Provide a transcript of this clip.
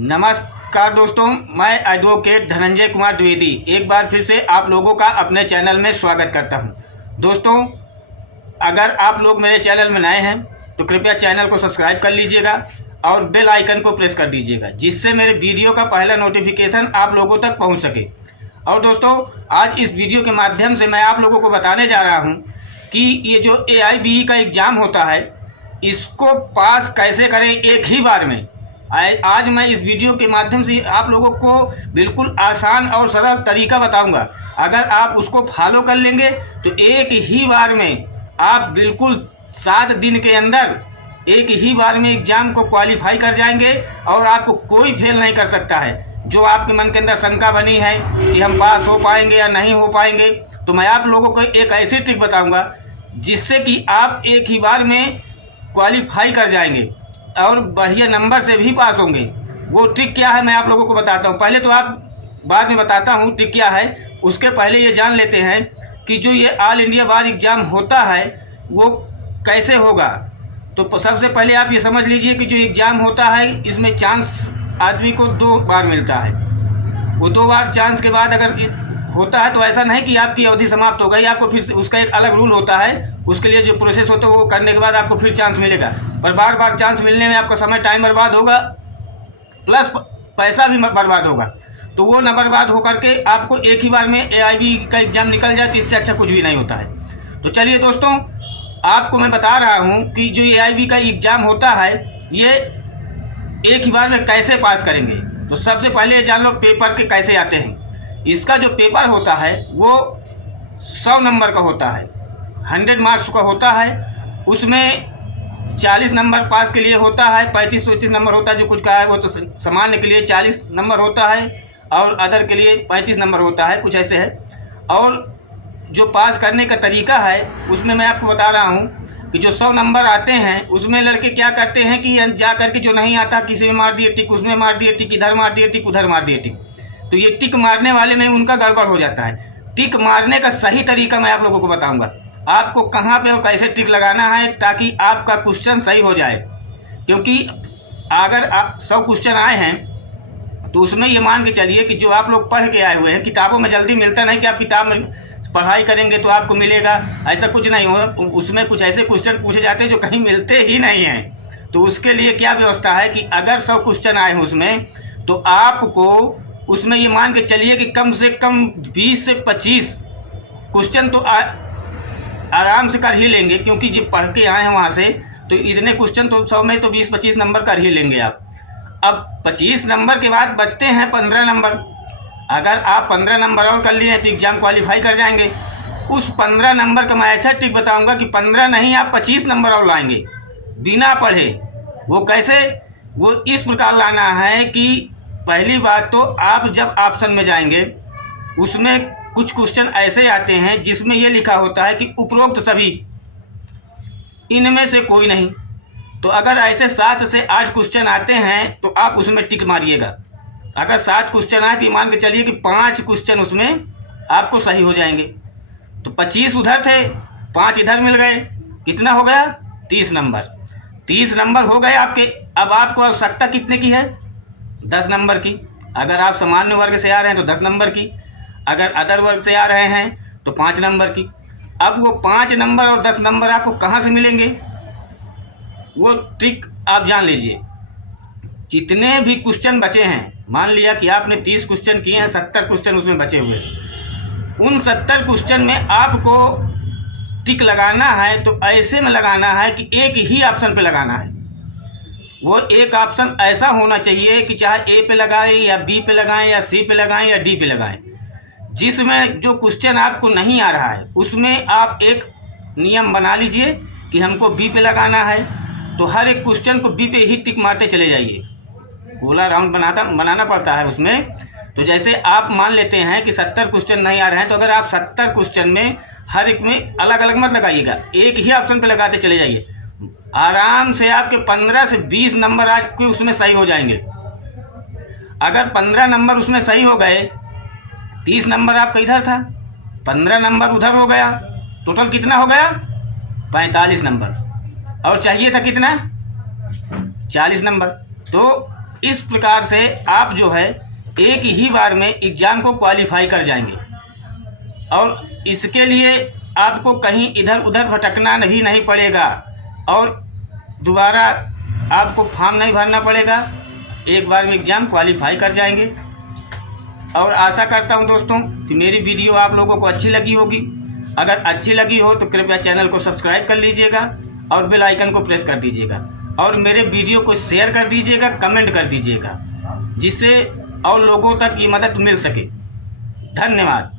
नमस्कार दोस्तों, मैं एडवोकेट धनंजय कुमार द्विवेदी एक बार फिर से आप लोगों का अपने चैनल में स्वागत करता हूं। दोस्तों, अगर आप लोग मेरे चैनल में नए हैं तो कृपया चैनल को सब्सक्राइब कर लीजिएगा और बेल आइकन को प्रेस कर दीजिएगा, जिससे मेरे वीडियो का पहला नोटिफिकेशन आप लोगों तक पहुंच सके। और दोस्तों, आज इस वीडियो के माध्यम से मैं आप लोगों को बताने जा रहा हूं कि ये जो AIBE का एग्ज़ाम होता है, इसको पास कैसे करें एक ही बार में। आज मैं इस वीडियो के माध्यम से आप लोगों को बिल्कुल आसान और सरल तरीका बताऊंगा। अगर आप उसको फॉलो कर लेंगे तो एक ही बार में आप बिल्कुल 7 दिन के अंदर एक ही बार में एग्ज़ाम को क्वालिफाई कर जाएंगे और आपको कोई फेल नहीं कर सकता है। जो आपके मन के अंदर शंका बनी है कि हम पास हो पाएंगे या नहीं हो पाएंगे, तो मैं आप लोगों को एक ऐसी ट्रिक बताऊंगा जिससे कि आप एक ही बार में क्वालिफाई कर जाएंगे और बढ़िया नंबर से भी पास होंगे। वो ट्रिक क्या है मैं आप लोगों को बताता हूँ। पहले तो आप बाद में बताता हूँ ट्रिक क्या है, उसके पहले ये जान लेते हैं कि जो ये ऑल इंडिया बार एग्ज़ाम होता है वो कैसे होगा। तो सबसे पहले आप ये समझ लीजिए कि जो एग्ज़ाम होता है इसमें चांस आदमी को 2 बार मिलता है। वो 2 बार चांस के बाद अगर होता है तो ऐसा नहीं कि आपकी अवधि समाप्त हो गई, आपको फिर उसका एक अलग रूल होता है। उसके लिए जो प्रोसेस होता है वो करने के बाद आपको फिर चांस मिलेगा, पर बार बार चांस मिलने में आपका समय टाइम बर्बाद होगा, प्लस पैसा भी बर्बाद होगा। तो वो न बर्बाद हो करके आपको एक ही बार में AIBE का एग्ज़ाम निकल जाए तो इससे अच्छा कुछ भी नहीं होता है। तो चलिए दोस्तों, आपको मैं बता रहा हूँ कि जो AIBE का एग्ज़ाम होता है ये एक ही बार में कैसे पास करेंगे। तो सबसे पहले जान लो पेपर के कैसे आते हैं। इसका जो पेपर होता है वो 100 नंबर का होता है, 100 मार्क्स का होता है। उसमें 40 नंबर पास के लिए होता है, 35-34 नंबर होता है। जो कुछ का है वो तो सामान्य के लिए 40 नंबर होता है और अदर के लिए 35 नंबर होता है, कुछ ऐसे है। और जो पास करने का तरीका है उसमें मैं आपको बता रहा हूँ कि जो 100 नंबर आते हैं उसमें लड़के क्या करते हैं कि जा करके जो नहीं आता किसी में मार दिए टिक, उसमें मार दिए टिक, इधर मार दिए टिक, उधर मार दिए टिक। तो ये टिक मारने वाले में उनका गड़बड़ हो जाता है। टिक मारने का सही तरीका मैं आप लोगों को बताऊंगा, आपको कहाँ पे और कैसे टिक लगाना है ताकि आपका क्वेश्चन सही हो जाए। क्योंकि अगर आप 100 क्वेश्चन आए हैं तो उसमें ये मान के चलिए कि जो आप लोग पढ़ के आए हुए हैं, किताबों में जल्दी मिलता नहीं कि आप किताब में पढ़ाई करेंगे तो आपको मिलेगा, ऐसा कुछ नहीं हो। उसमें कुछ ऐसे क्वेश्चन पूछे जाते हैं जो कहीं मिलते ही नहीं हैं। तो उसके लिए क्या व्यवस्था है कि अगर 100 क्वेश्चन आए हैं उसमें, तो आपको उसमें ये मान के चलिए कि कम से कम 20 से 25 क्वेश्चन तो आराम से कर ही लेंगे। क्योंकि जब पढ़ के आए हैं वहाँ से तो इतने क्वेश्चन तो 100 में तो 20-25 नंबर कर ही लेंगे आप। अब 25 नंबर के बाद बचते हैं 15 नंबर। अगर आप 15 नंबर और कर लिए तो एग्ज़ाम क्वालिफाई कर जाएंगे। उस 15 नंबर का मैं ऐसा ट्रिक बताऊंगा कि 15 नहीं आप 25 नंबर और लाएंगे बिना पढ़े। वो कैसे? वो इस प्रकार लाना है कि पहली बात तो आप जब ऑप्शन में जाएंगे उसमें कुछ क्वेश्चन ऐसे आते हैं जिसमें ये लिखा होता है कि उपरोक्त सभी, इनमें से कोई नहीं। तो अगर ऐसे 7 से 8 क्वेश्चन आते हैं तो आप उसमें टिक मारिएगा। अगर 7 क्वेश्चन आए तो मान के चलिए कि 5 क्वेश्चन उसमें आपको सही हो जाएंगे। तो 25 उधर थे, 5 इधर मिल गए, कितना हो गया? 30 नंबर। 30 नंबर हो गए आपके। अब आपको आवश्यकता कितने की है? 10 नंबर की। अगर आप सामान्य वर्ग से आ रहे हैं तो 10 नंबर की, अगर अदर वर्ग से आ रहे हैं तो 5 नंबर की। अब वो 5 नंबर और 10 नंबर आपको कहाँ से मिलेंगे वो ट्रिक आप जान लीजिए। जितने भी क्वेश्चन बचे हैं, मान लिया कि आपने 30 क्वेश्चन किए हैं, 70 क्वेश्चन उसमें बचे हुए, उन 70 क्वेश्चन में आपको टिक लगाना है तो ऐसे में लगाना है कि एक ही ऑप्शन पे लगाना है। वो एक ऑप्शन ऐसा होना चाहिए कि चाहे A पे लगाएं या B पे लगाएं या C पे लगाएं या D पे लगाएं। जिसमें जो क्वेश्चन आपको नहीं आ रहा है उसमें आप एक नियम बना लीजिए कि हमको B पे लगाना है, तो हर एक क्वेश्चन को B पे ही टिक मारते चले जाइए। गोला राउंड बनाना पड़ता है उसमें। तो जैसे आप मान लेते हैं कि 70 क्वेश्चन नहीं आ रहे हैं, तो अगर आप 70 क्वेश्चन में हर एक में अलग अलग मत लगाइएगा, एक ही ऑप्शन पे लगाते चले जाइए। आराम से आपके 15 से 20 नंबर आपके उसमें सही हो जाएंगे। अगर 15 नंबर उसमें सही हो गए, 30 नंबर आपका इधर था, 15 नंबर उधर हो गया, टोटल कितना हो गया? 45 नंबर। और चाहिए था कितना? 40 नंबर। तो इस प्रकार से आप जो है एक ही बार में एग्ज़ाम को क्वालिफाई कर जाएंगे। और इसके लिए आपको कहीं इधर उधर भटकना नहीं पड़ेगा और दोबारा आपको फॉर्म नहीं भरना पड़ेगा। एक बार में एग्ज़ाम क्वालिफाई कर जाएंगे। और आशा करता हूं दोस्तों कि मेरी वीडियो आप लोगों को अच्छी लगी होगी। अगर अच्छी लगी हो तो कृपया चैनल को सब्सक्राइब कर लीजिएगा और बेल आइकन को प्रेस कर दीजिएगा और मेरे वीडियो को शेयर कर दीजिएगा, कमेंट कर दीजिएगा, जिससे और लोगों तक ये मदद मिल सके। धन्यवाद।